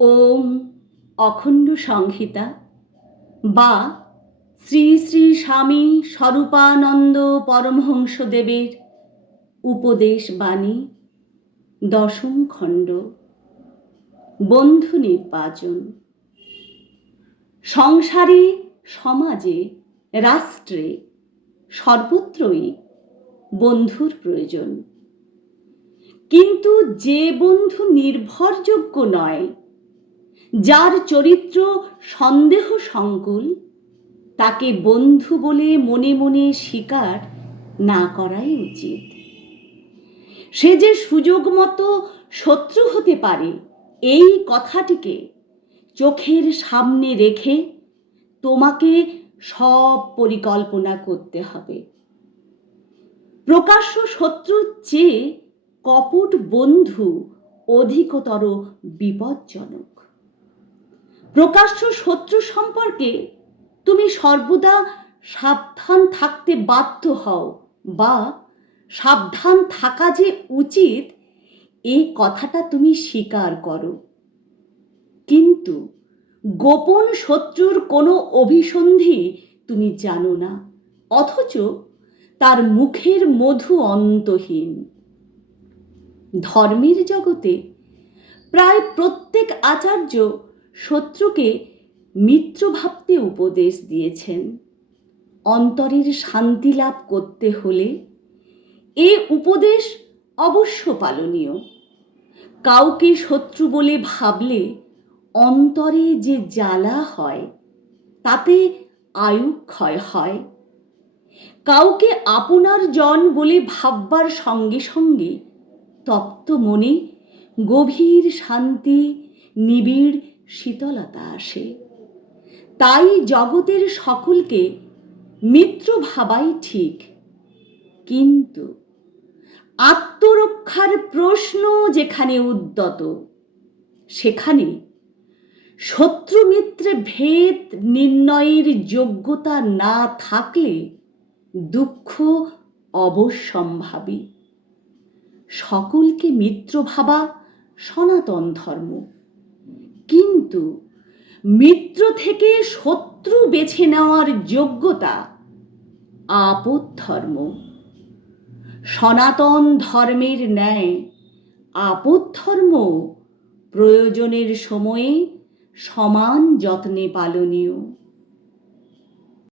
ওম অখণ্ড সংহিতা বা শ্রী শ্রী স্বামী স্বরূপানন্দ পরমহংসদেবের উপদেশ বাণী, দশম খণ্ড। বন্ধু নির্বাচন। সংসারে, সমাজে, রাষ্ট্রে সর্বত্রই বন্ধুর প্রয়োজন। কিন্তু যে বন্ধু নির্ভরযোগ্য নয় যার চরিত্র সন্দেহ সংকুল, তাকে বন্ধু বলে মনে মনে স্বীকার না করাই উচিত। সে যে সুযোগ মতো শত্রু হতে পারে, এই কথাটিকে চোখের সামনে রেখে তোমাকে সব পরিকল্পনা করতে হবে। প্রকাশ্য শত্রুর চেয়ে কপট বন্ধু অধিকতর বিপজ্জনক। প্রকাশ্য শত্রু সম্পর্কে তুমি সর্বদা সাবধান থাকতে বাধ্য হও বা সাবধান থাকা যে উচিত এই কথাটা তুমি স্বীকার করো। কিন্তু গোপন শত্রুর কোনো অভিসন্ধি তুমি জানো না, অথচ তার মুখের মধু অন্তহীন। ধর্মের জগতে প্রায় প্রত্যেক আচার্য শত্রুকে মিত্র ভাবতে উপদেশ দিয়েছেন। অন্তরের শান্তি লাভ করতে হলে এ উপদেশ অবশ্য পালনীয়। কাউকে শত্রু বলে ভাবলে অন্তরে যে জ্বালা হয়, তাতে আয়ু ক্ষয় হয়। কাউকে আপনার জন বলে ভাববার সঙ্গে সঙ্গে তপ্ত মনে গভীর শান্তি, নিবিড় শীতলতা আসে। তাই জগতের সকলকে মিত্র ভাবাই ঠিক। কিন্তু আত্মরক্ষার প্রশ্ন যেখানে উদ্যত, সেখানে শত্রু মিত্রে ভেদ নির্ণয়ের যোগ্যতা না থাকলে দুঃখ অবশ্যম্ভাবী। সকলকে মিত্র ভাবা সনাতন ধর্ম। কিন্তু মিত্র থেকে শত্রু বেছে নেওয়ার যোগ্যতা আপদ ধর্ম। সনাতন ধর্মের ন্যায় আপদ ধর্ম প্রয়োজনের সময়ে সমান যত্নে পালনীয়।